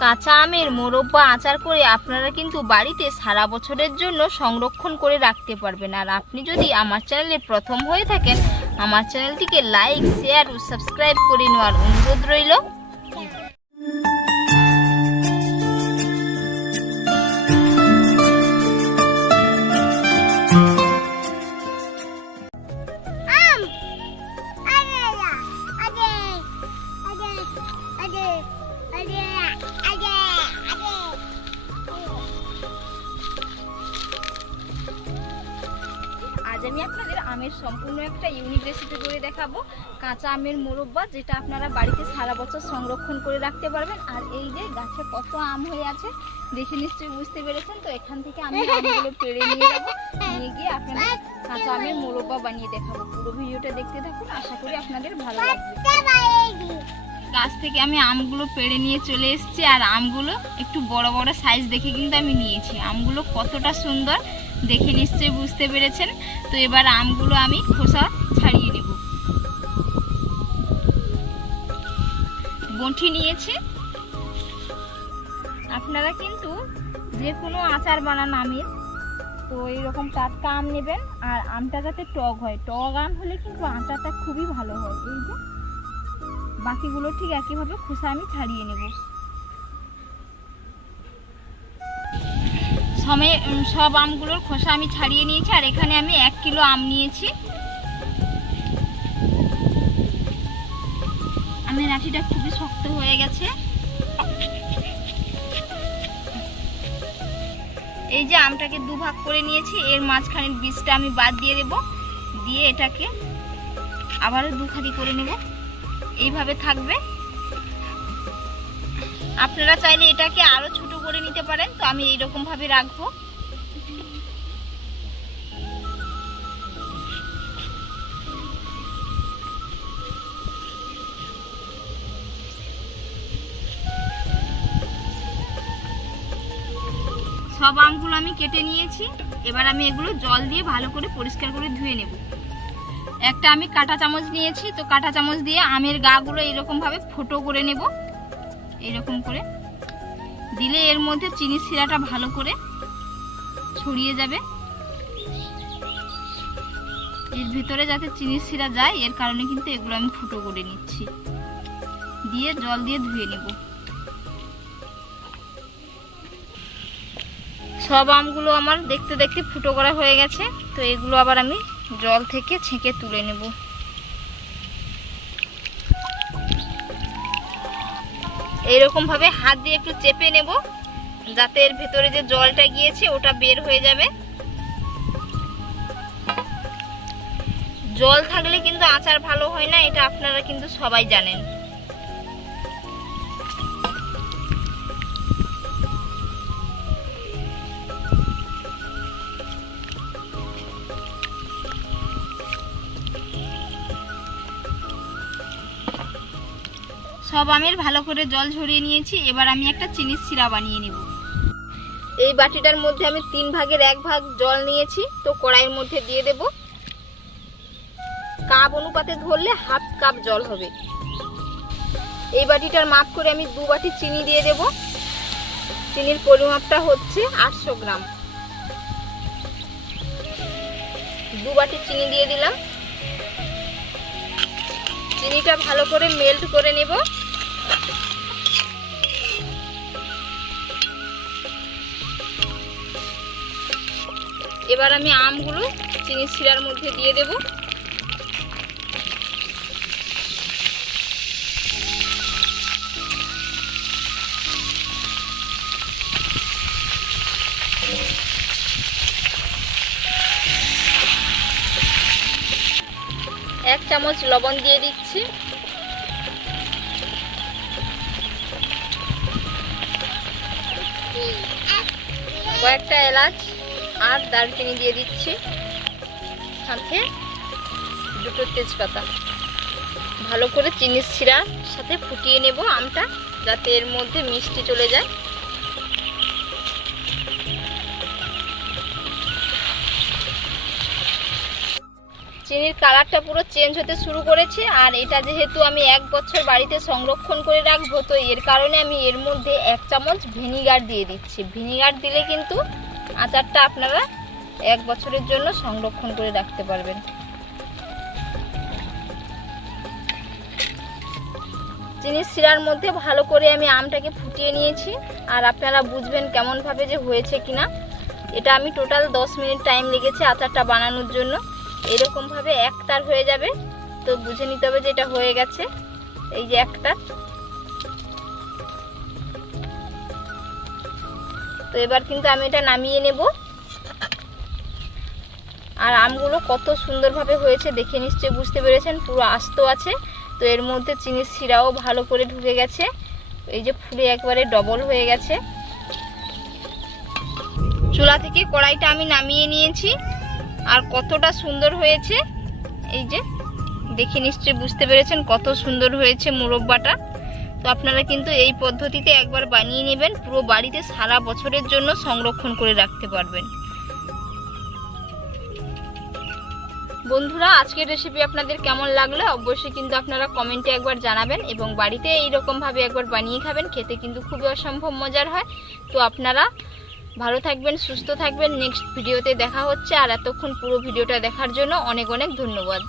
কাঁচা আমের মোরব্বা আচার করে আপনারা কিন্তু বাড়িতে সারা বছরের জন্য সংরক্ষণ করে রাখতে পারবেন। আর আপনি যদি আমার চ্যানেলে প্রথম হয়ে থাকেন, আমার চ্যানেলটিকে লাইক শেয়ার ও সাবস্ক্রাইব করে নেওয়ার অনুরোধ রইল। আমি আপনাদের আমের সম্পূর্ণ একটা ইউনিক রেসিপি করে দেখাবো। কাঁচা আমের মোরব্বা যেটা আপনারা বাড়িতে সারা বছর সংরক্ষণ করে রাখতে পারবেন। আর এই যে গাছে কত আম হয়ে আছে দেখে নিশ্চয়ই বুঝতে পেরেছেন। তো এখান থেকে আমি আমগুলো পেড়ে নিয়ে যাব নিয়ে গিয়ে আপনাদের কাঁচা আমের মোরব্বা বানিয়ে দেখাবো। পুরো ভিডিওটা দেখতে থাকুন। আশা করি আপনাদের ভালো লাগবে। গাছ থেকে আমি আমগুলো পেড়ে নিয়ে চলে এসেছি। আর আমগুলো একটু বড় বড় সাইজ দেখে কিন্তু আমি নিয়েছি। আমগুলো কতটা সুন্দর দেখে নিশ্চয়ই বুঝতে পেরেছেন। তো এবার আমগুলো আমি খোসা ছাড়িয়ে নেব। বঁটি নিয়েছি। আপনারা কিন্তু যে কোনো আচার বানান আমের। তো এইরকম টাটকা আম নেবেন, আর আমটা যাতে টক হয়। টক আম হলে কিন্তু আচারটা খুবই ভালো হয়। এই যে বাকিগুলো ঠিক একইভাবে খোসা আমি ছাড়িয়ে নেব। সময় সব আমগুলোর খোসা আমি ছাড়িয়ে নিয়েছি, আর এখানে আমি এক কিলো আম নিয়েছি। আমের আঠিটা খুবই শক্ত হয়ে গেছে। এই যে আমটাকে দু ভাগ করে নিয়েছি, এর মাঝখানের বীজটা আমি বাদ দিয়ে দেব, দিয়ে এটাকে আবারও দু খাদি করে নেব। এইভাবে থাকবে। আপনারা চাইলে এটাকে আরও ছোট করে নিতে পারেন, তো আমি এইরকম ভাবে রাখব। সব আমগুলো আমি কেটে নিয়েছি। এবার আমি এগুলো জল দিয়ে ভালো করে পরিষ্কার করে ধুয়ে নেব। একটা আমি কাঁটা চামচ নিয়েছি, তো কাঁটা চামচ দিয়ে আমের গাগুলো এরকম ভাবে ফুটো করে নেব। এইরকম করে। দিলে এর মধ্যে চিনি শিরাটা ভালো করে ছড়িয়ে যাবে। এর ভিতরে যাতে চিনি শিরা যায়, এর কারণে কিন্তু এগুলো আমি ফুটো করে নিচ্ছি। দিয়ে জল দিয়ে ধুয়ে নেব। সব আমগুলো আমার দেখতে দেখতে ফুটো করা হয়ে গেছে, তো এগুলো আবার আমি জল থেকে ছেঁকে তুলে নেব। এইরকম ভাবে হাত দিয়ে একটু চেপে নেব, যাতে এর ভেতরে যে জলটা গিয়েছে ওটা বের হয়ে যাবে। জল থাকলে কিন্তু আচার ভালো হয় না, এটা আপনারা কিন্তু সবাই জানেন। সব আমের ভালো করে জল ঝরিয়ে নিয়েছি, এবার আমি একটা চিনির সিরা বানিয়ে নেব। এই বাটিটার মধ্যে আমি তিন ভাগের এক ভাগ জল নিয়েছি, তো কড়াইয়ের মধ্যে দিয়ে দেব। কাপ অনুপাতে ধরলে হাফ কাপ জল হবে। এই বাটিটার মাপ করে আমি দু বাটি চিনি দিয়ে দেব। চিনির পরিমাপটা হচ্ছে আটশো গ্রাম। দু বাটি চিনি দিয়ে দিলাম। চিনিটা ভালো করে মেল্ট করে নেব। এবার আমি আমগুলো চিনি শিরার মধ্যে দিয়ে দেব। এক চামচ লবণ দিয়ে দিচ্ছি। কয়েকটা এলাচ আর দারচিনি দিয়ে দিচ্ছি। সাথে দুটো তেজপাতা। ভালো করে চিনির শিরার সাথে ফুটিয়ে নেব আমটা, যাতে এর মধ্যে মিষ্টি চলে যায়। চিনির কালারটা পুরো চেঞ্জ হতে শুরু করেছে, আর এটা যেহেতু আমি এক বছর বাড়িতে সংরক্ষণ করে রাখব, তো এর কারণে আমি এর মধ্যে এক চামচ ভিনিগার দিয়ে দিচ্ছি। ভিনিগার দিলে কিন্তু আচারটা আপনারা এক বছরের জন্য সংরক্ষণ করে রাখতে পারবেন। চিনির শিরার মধ্যে ভালো করে আমি আমটাকে ফুটিয়ে নিয়েছি, আর আপনারা বুঝবেন কেমনভাবে যে হয়েছে কিনা। এটা আমি টোটাল দশ মিনিট টাইম লেগেছে আচারটা বানানোর জন্য। এরকমভাবে একটার হয়ে যাবে। তো বুঝে নিতে হবে যে এটা হয়ে গেছে। এই যে একটা। তো এবার কিন্তু আমি এটা নামিয়ে নেব। আর আমগুলো কত সুন্দরভাবে হয়েছে দেখে নিশ্চয়ই বুঝতে পেরেছেন, পুরো আস্ত আছে। তো এর মধ্যে চিনির শিরাও ভালো করে ঢুকে গেছে। এই যে ফুলে একবারে ডবল হয়ে গেছে। চুলা থেকে কড়াইটা আমি নামিয়ে নিয়েছি। আর কতটা সুন্দর হয়েছে? এই যে, দেখে নিশ্চয়ই বুঝতে পেরেছেন কত সুন্দর হয়েছে মুরব্বাটা। তো আপনারা কিন্তু এই পদ্ধতিতে একবার বানিয়ে নেবেন, পুরো বাড়িতে সারা বছরের জন্য সংরক্ষণ করে রাখতে পারবেন। বন্ধুরা, আজকের রেসিপি আপনাদের কেমন লাগল? অবশ্যই কিন্তু আপনারা কমেন্টে একবার জানাবেন এবং বাড়িতে এইরকমভাবে একবার বানিয়ে খাবেন, খেতে কিন্তু খুবই অসম্ভব মজার হয়। তো আপনারা ভালো থাকবেন, সুস্থ থাকবেন। নেক্সট ভিডিওতে দেখা হচ্ছে। আর এতক্ষণ পুরো ভিডিওটা দেখার জন্য অনেক অনেক ধন্যবাদ।